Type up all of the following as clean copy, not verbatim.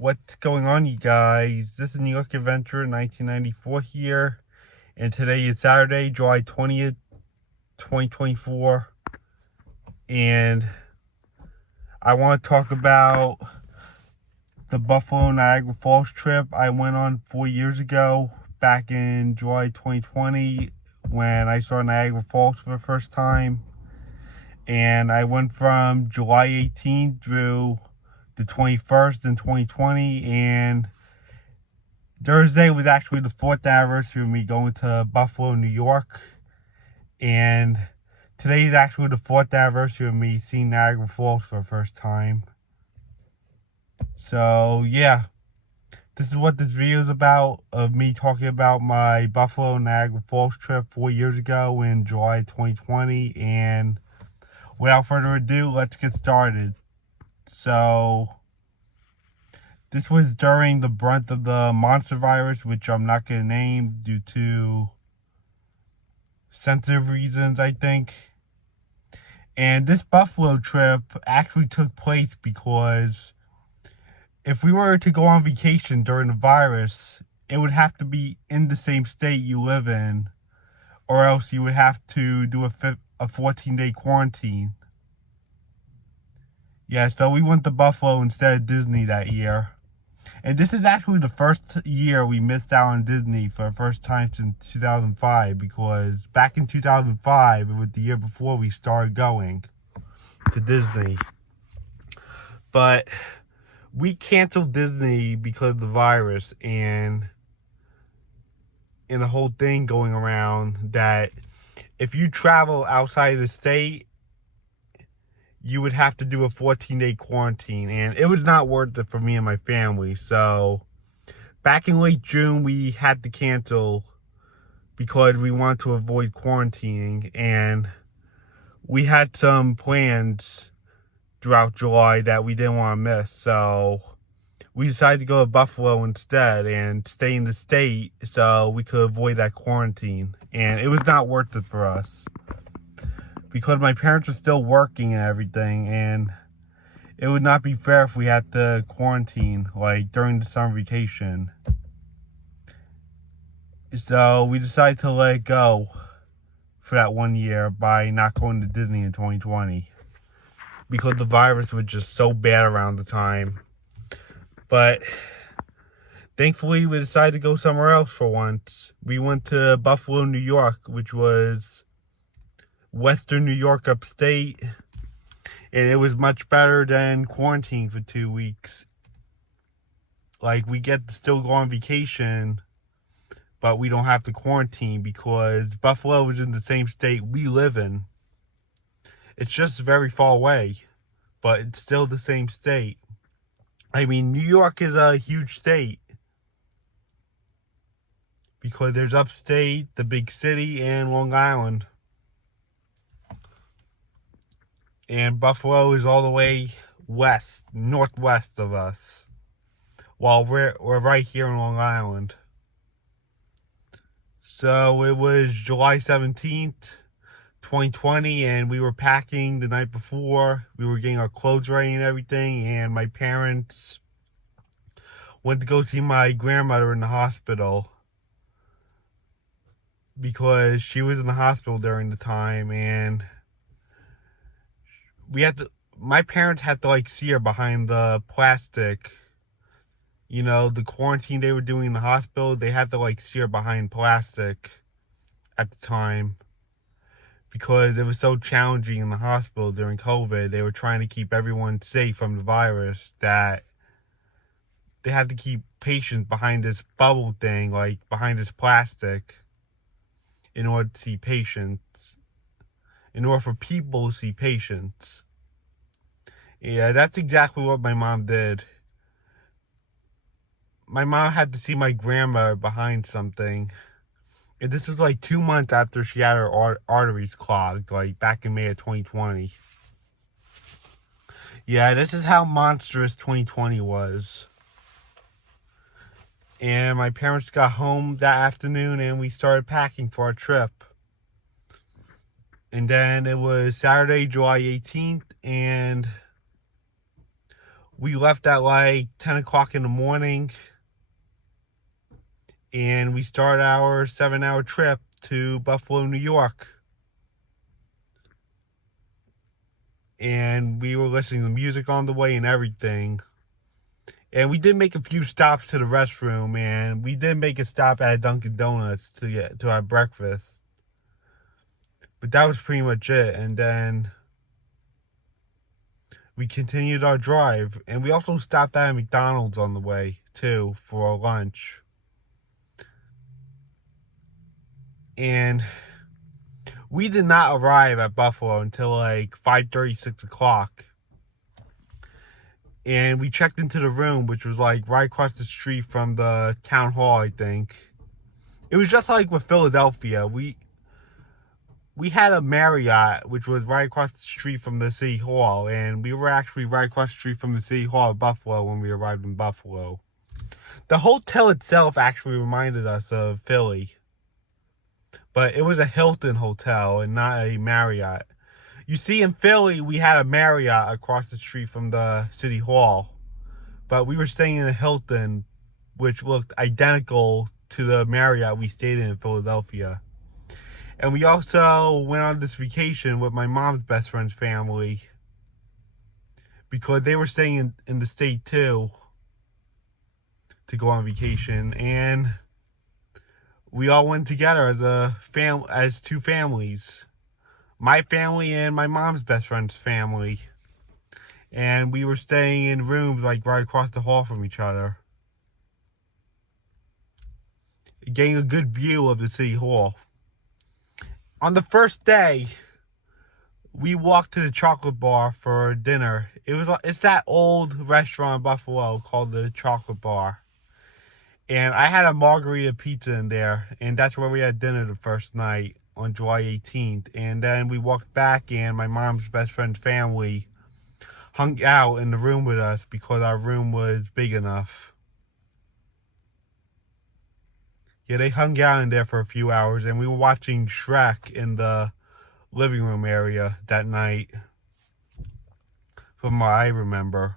What's going on, you guys? This is New York Adventure 1994 here, and today is Saturday, July 20th, 2024, and I want to talk about the Buffalo Niagara Falls trip I went on 4 years ago, back in July 2020, when I saw Niagara Falls for the first time. And I went from July 18th through the 21st in 2020, and Thursday was actually the 4th anniversary of me going to Buffalo, New York, and today is actually the 4th anniversary of me seeing Niagara Falls for the first time. So yeah, this is what this video is about, of me talking about my Buffalo Niagara Falls trip 4 years ago in July 2020, and without further ado, let's get started. So this was during the brunt of the monster virus, which I'm not going to name due to sensitive reasons, I think. And this Buffalo trip actually took place because if we were to go on vacation during the virus, it would have to be in the same state you live in, or else you would have to do a 14-day quarantine. Yeah, so we went to Buffalo instead of Disney that year. And this is actually the first year we missed out on Disney for the first time since 2005, because back in 2005, it was the year before we started going to Disney. But we canceled Disney because of the virus and the whole thing going around that if you travel outside of the state, you would have to do a 14-day quarantine, and it was not worth it for me and my family. So back in late June, we had to cancel because we wanted to avoid quarantining, and we had some plans throughout July that we didn't want to miss. So we decided to go to Buffalo instead and stay in the state so we could avoid that quarantine, and it was not worth it for us, because my parents were still working and everything, and it would not be fair if we had to quarantine, like, during the summer vacation. So we decided to let it go for that 1 year by not going to Disney in 2020, because the virus was just so bad around the time. But thankfully, we decided to go somewhere else for once. We went to Buffalo, New York, which was Western New York upstate, and it was much better than quarantine for 2 weeks. Like, we get to still go on vacation, but we don't have to quarantine because Buffalo is in the same state we live in. It's just very far away, but it's still the same state. I mean, New York is a huge state because there's upstate, the big city, and Long Island. And Buffalo is all the way west, northwest of us, while we're right here in Long Island. So it was July 17th, 2020, and we were packing the night before. We were getting our clothes ready and everything, and my parents went to go see my grandmother in the hospital because she was in the hospital during the time, and my parents had to, like, see her behind the plastic. You know, the quarantine they were doing in the hospital, they had to, like, see her behind plastic at the time because it was so challenging in the hospital during COVID. They were trying to keep everyone safe from the virus that they had to keep patients behind this bubble thing, like behind this plastic, in order to see patients. In order for people to see patients. Yeah, that's exactly what my mom did. My mom had to see my grandma behind something. And this was like 2 months after she had her arteries clogged, like back in May of 2020. Yeah, this is how monstrous 2020 was. And my parents got home that afternoon and we started packing for our trip. And then it was Saturday, July 18th, and We left at like 10 o'clock in the morning, and we started our 7-hour trip to Buffalo, New York. And we were listening to music on the way and everything. And we did make a few stops to the restroom, and we did make a stop at Dunkin' Donuts to have breakfast. But that was pretty much it. And then we continued our drive, and we also stopped at McDonald's on the way too for lunch. And we did not arrive at Buffalo until like 5:30, 6 o'clock. And we checked into the room, which was like right across the street from the town hall, I think. It was just like with Philadelphia. We had a Marriott, which was right across the street from the city hall, and we were actually right across the street from the city hall of Buffalo when we arrived in Buffalo. The hotel itself actually reminded us of Philly, but it was a Hilton hotel and not a Marriott. You see, in Philly, we had a Marriott across the street from the city hall, but we were staying in a Hilton, which looked identical to the Marriott we stayed in Philadelphia. And we also went on this vacation with my mom's best friend's family, because they were staying in the state too to go on vacation. And we all went together as two families. My family and my mom's best friend's family. And we were staying in rooms like right across the hall from each other, getting a good view of the city hall. On the first day, we walked to the chocolate bar for dinner. It's that old restaurant in Buffalo called the Chocolate Bar. And I had a margarita pizza in there, and that's where we had dinner the first night on July 18th. And then we walked back, and my mom's best friend's family hung out in the room with us because our room was big enough. Yeah, they hung out in there for a few hours, and we were watching Shrek in the living room area that night, from what I remember.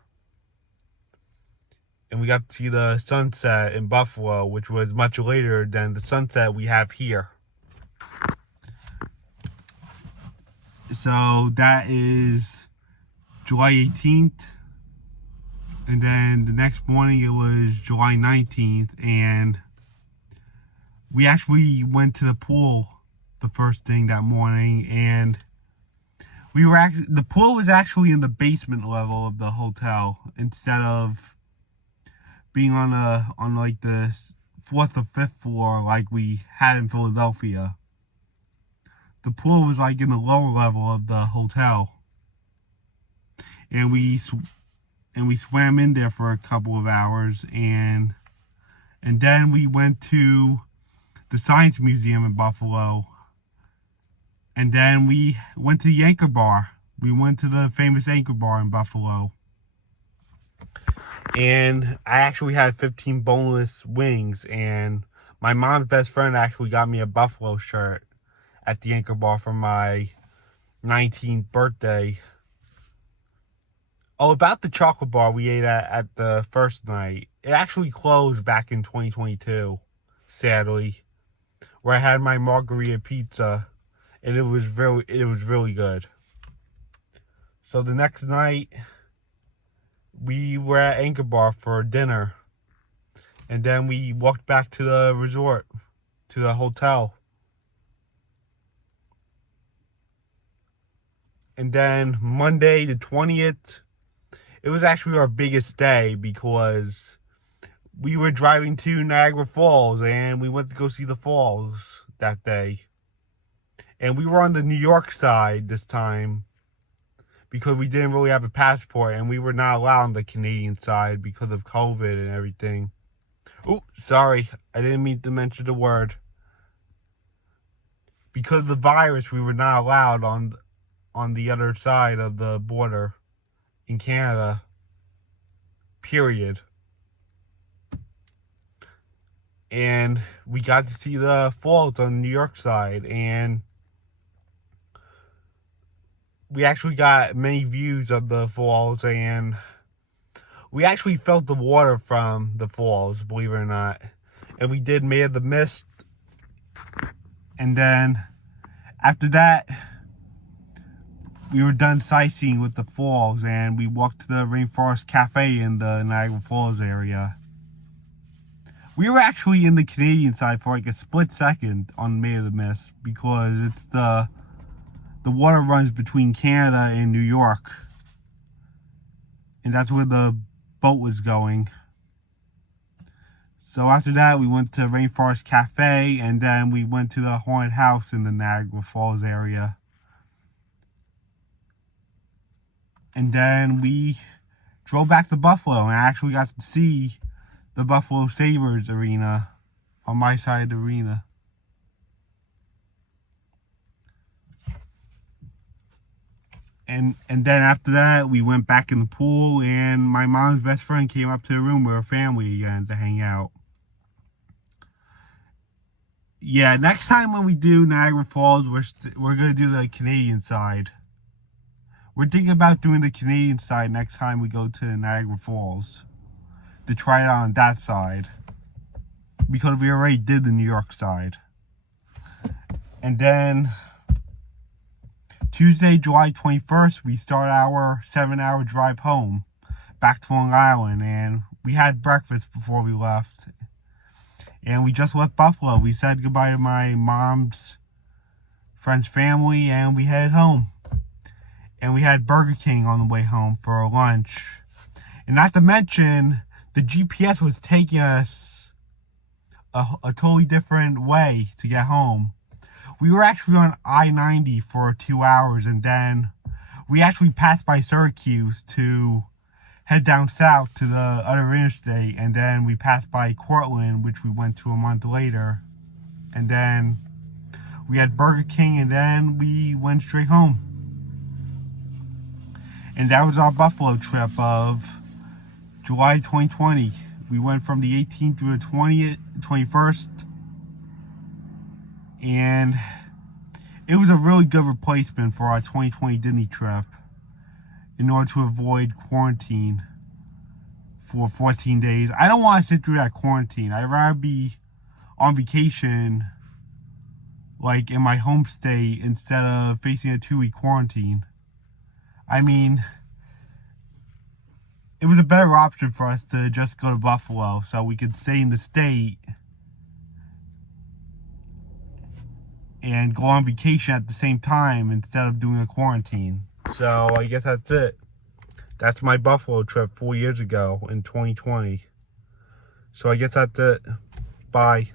And we got to see the sunset in Buffalo, which was much later than the sunset we have here. So that is July 18th. And then the next morning it was July 19th, and we actually went to the pool the first thing that morning, and the pool was actually in the basement level of the hotel instead of being on like the 4th or 5th floor like we had in Philadelphia. The pool was like in the lower level of the hotel, and we swam in there for a couple of hours, and then we went to the Science Museum in Buffalo, and then we went to the Anchor Bar. We went to the famous Anchor Bar in Buffalo, and I actually had 15 boneless wings, and my mom's best friend actually got me a Buffalo shirt at the Anchor Bar for my 19th birthday. Oh, about the chocolate bar we ate at the first night. It actually closed back in 2022, sadly, where I had my margarita pizza, and it was really good. So the next night, we were at Anchor Bar for dinner, and then we walked back to the resort, to the hotel. And then Monday the 20th, it was actually our biggest day because we were driving to Niagara Falls, and we went to go see the falls that day. And we were on the New York side this time because we didn't really have a passport, and we were not allowed on the Canadian side because of COVID and everything. Oh, sorry, I didn't mean to mention the word. Because of the virus, we were not allowed on the other side of the border in Canada, period. And we got to see the falls on the New York side, and we actually got many views of the falls, and We actually felt the water from the falls, believe it or not. And we did May of the Mist. And then after that, we were done sightseeing with the falls, and we walked to the Rainforest Cafe in the Niagara Falls area. We were actually in the Canadian side for like a split second on May of the Mist, because it's the water runs between Canada and New York. And that's where the boat was going. So after that, we went to Rainforest Cafe, and then we went to the haunted house in the Niagara Falls area. And then we drove back to Buffalo, and I actually got to see the Buffalo Sabres arena on my side of the arena. And then after that, we went back in the pool, and my mom's best friend came up to the room with her family again to hang out. Yeah, next time when we do Niagara Falls, we're going to do the Canadian side. We're thinking about doing the Canadian side next time we go to Niagara Falls, to try it on that side, because we already did the New York side. And then Tuesday, July 21st, we start our 7-hour drive home back to Long Island, and we had breakfast before we left. And we just left Buffalo. We said goodbye to my mom's friend's family, and we headed home. And we had Burger King on the way home for lunch. And not to mention, the GPS was taking us a totally different way to get home. We were actually on I-90 for 2 hours, and then we actually passed by Syracuse to head down south to the other interstate, and then we passed by Cortland, which we went to a month later. And then we had Burger King, and then we went straight home. And that was our Buffalo trip of July 2020. We went from the 18th to the 21st. And it was a really good replacement for our 2020 Disney trip, in order to avoid quarantine for 14 days. I don't want to sit through that quarantine. I'd rather be on vacation, like in my home state, instead of facing a 2-week quarantine. I mean, it was a better option for us to just go to Buffalo so we could stay in the state and go on vacation at the same time instead of doing a quarantine. So I guess that's it. That's my Buffalo trip 4 years ago in 2020. So I guess that's it. Bye.